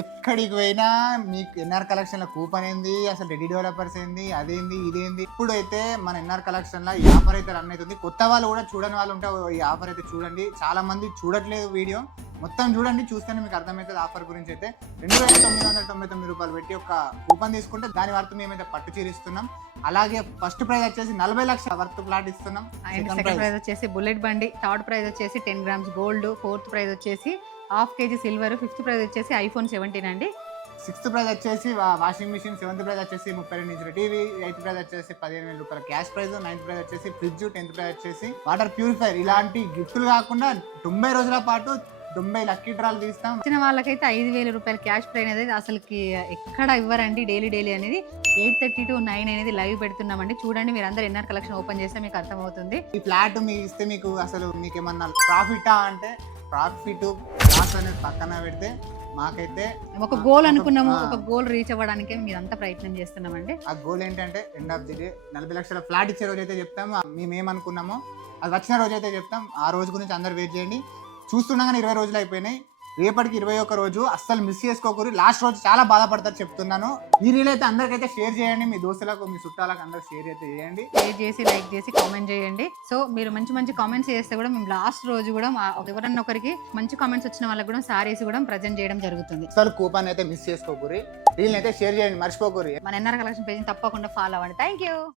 ఎక్కడికి పోయినా మీకు ఎన్ఆర్ కలెక్షన్ లో కూపన్ ఏంది, అసలు రెడీ డెవలపర్స్ ఏంది, అదేంది ఇదేంది. ఇప్పుడైతే మన ఎన్ఆర్ కలెక్షన్ లో ఈ ఆఫర్ అయితే రన్ అవుతుంది. కొత్త వాళ్ళు కూడా చూడని వాళ్ళు ఉంటే ఈ ఆఫర్ అయితే చూడండి. చాలా మంది చూడట్లేదు వీడియో, మొత్తం చూడండి. చూస్తేనే మీకు అర్థమవుతుంది ఆఫర్ గురించి. అయితే 2999 రూపాయలు పెట్టి ఒక కూపన్ తీసుకుంటే దాని వర్త్ మేమైతే పట్టు చీరిస్తున్నాం. అలాగే ఫస్ట్ ప్రైజ్ వచ్చేసి 40 లక్షల వర్త్ ప్లాట్ ఇస్తున్నాం. సెకండ్ ప్రైజ్ వచ్చేసి బుల్లెట్ బండి, థర్డ్ ప్రైజ్ వచ్చేసి 10 గ్రామ్స్ గోల్డ్, ఫోర్త్ ప్రైజ్ వచ్చేసి ½ కేజీ సిల్వర్, ఫిఫ్త్ ప్రైజ్ వచ్చేసి iPhone 17 అండి. సిక్స్త్ ప్రైజ్ వచ్చేసి వాషింగ్ మిషన్, సెవెంత్ ప్రైజ్ వచ్చేసి 32 ఇంచుల టీవీ, ఎయిత్ ప్రైజ్ వచ్చేసి 15,000 రూపాయల క్యాష్ ప్రైజ్, నైన్త్ ప్రైజ్ వచ్చేసి ఫ్రిడ్జ్, 10th ప్రైజ్ వచ్చేసి వాటర్ ప్యూరిఫైర్. ఇలాంటి గిఫ్ట్లు కాకుండా 90 రోజుల పాటు 90 లక్కీ డ్రాలు తీస్తాం. వచ్చిన వాళ్ళకైతే 5,000 రూపాయల క్యాష్ ప్రైజ్ అనేది అసలుకి ఎక్కడ ఇవ్వరండి. డైలీ అనేది 8:30 to 9 అనేది లైవ్ పెడుతున్నామండి. చూడండి, మీరు అందరు ఎన్ఆర్ కలెక్షన్ ఓపెన్ చేస్తే మీకు అర్థమవుతుంది. ఈ ఫ్లాట్ మీకు ఇస్తే మీకు అసలు మీకు ఏమన్నా ప్రాఫిటా అంటే ప్రాఫిట్ లాస్ అనేది పక్కన పెడితే మాకైతే ఒక గోల్ అనుకున్నాము. ఒక గోల్ రీచ్ అవ్వడానికే మీరు అంతా ప్రయత్నం చేస్తున్నామండి. ఆ గోల్ ఏంటంటే ఎండ్ ఆఫ్ ది డే 40 లక్షల ఫ్లాట్ ఇచ్చే రోజు అయితే చెప్తాం. మేము ఏమనుకున్నామో అది వచ్చిన రోజు అయితే చెప్తాం. ఆ రోజు గురించి అందరు వెయిట్ చేయండి. చూస్తున్నాగానే 20 రోజులు అయిపోయినాయి. రేపటికి 21 రోజు, అస్సలు మిస్ చేసుకోకూరి. లాస్ట్ రోజు చాలా బాధపడతారు చెప్తున్నాను. ఈ రీల్ అయితే అందరికైతే షేర్ చేయండి. మీ దోస్తులకు, మీ చుట్టాలకు అందరు షేర్ అయితే చేయండి. షేర్ చేసి, లైక్ చేసి, కామెంట్ చేయండి. సో మీరు మంచి కామెంట్స్ చేస్తే కూడా మేము లాస్ట్ రోజు కూడా ఎవరన్నా ఒకరికి మంచి కామెంట్స్ వచ్చిన వాళ్ళకి కూడా సారీస్ కూడా ప్రజెంట్ చేయడం జరుగుతుంది. అసలు కూపన్ అయితే మిస్ చేసుకోకూరి. రీల్ అయితే షేర్ చేయండి, మర్చిపోకూరి. మన ఎన్ఆర్ కలెక్షన్ పేజ్ తప్పకుండా ఫాలో అవ్వండి. Thank you.